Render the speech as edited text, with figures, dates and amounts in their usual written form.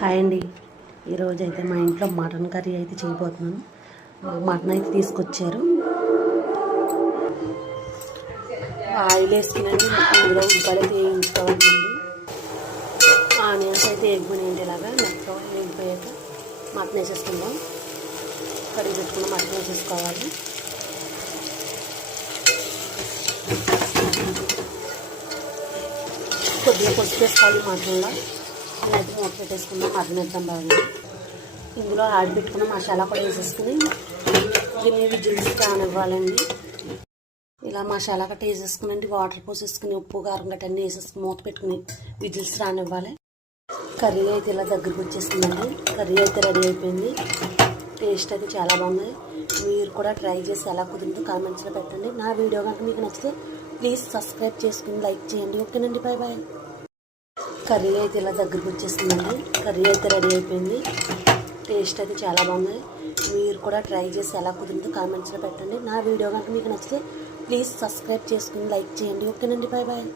Hi అండి. ఈరోజు అయితే మా ఇంట్లో మటన్ కర్రీ అయితే చేయబోతున్నాను. మటన్ అయితే తీసుకొచ్చారు. ఆయిల్ వేసుకునండి. ఇందులో ఉల్లిపాయలు అయితే వేయించుకోవాలండి. ఆనియన్స్ అయితే వేగిపోయినాయండి. ఇలాగా మెత్తగా వేగిపోయాక మటన్ వేసేసుకుందాం. కడిగి పెట్టుకున్న మటన్ వేసేసుకోవాలి. కొద్దిగా పసుపు వేసుకోవాలి మటన్లో. అయితే మూత పెట్టేసుకుందాం. మటన్ వేద్దాం బాగా. ఇందులో ఆడిపెట్టుకున్న మసాలా కూడా వేసేసుకుని దీన్ని విజిల్స్ రానివ్వాలండి. ఇలా మసాలా గట్ట వేసేసుకునండి. వాటర్ పోసేసుకుని ఉప్పు కారం గట్ట అన్నీ వేసేసుకుని మూత పెట్టుకుని విజిల్స్ రానివ్వాలి. కర్రీ అయితే ఇలా దగ్గరకు వచ్చేస్తుందండి. కర్రీ అయితే రెడీ అయిపోయింది. టేస్ట్ అయితే చాలా బాగుంది. మీరు కూడా ట్రై చేసి ఎలా కుదిరిందో కామెంట్స్లో పెట్టండి. నా వీడియో కనుక మీకు నచ్చితే ప్లీజ్ సబ్స్క్రైబ్ చేసుకుని లైక్ చేయండి. ఓకేనండి, బాయ్ బాయ్. కర్రీ అయితే ఇలా దగ్గరకు వచ్చేస్తుందండి. కర్రీ అయితే రెడీ అయిపోయింది. టేస్ట్ అయితే చాలా బాగుంది. మీరు కూడా ట్రై చేసి ఎలా కుదిరిందో కామెంట్స్లో పెట్టండి. నా వీడియో కనుక మీకు నచ్చితే ప్లీజ్ సబ్స్క్రైబ్ చేసుకుని లైక్ చేయండి. ఓకేనండి, బాయ్ బాయ్.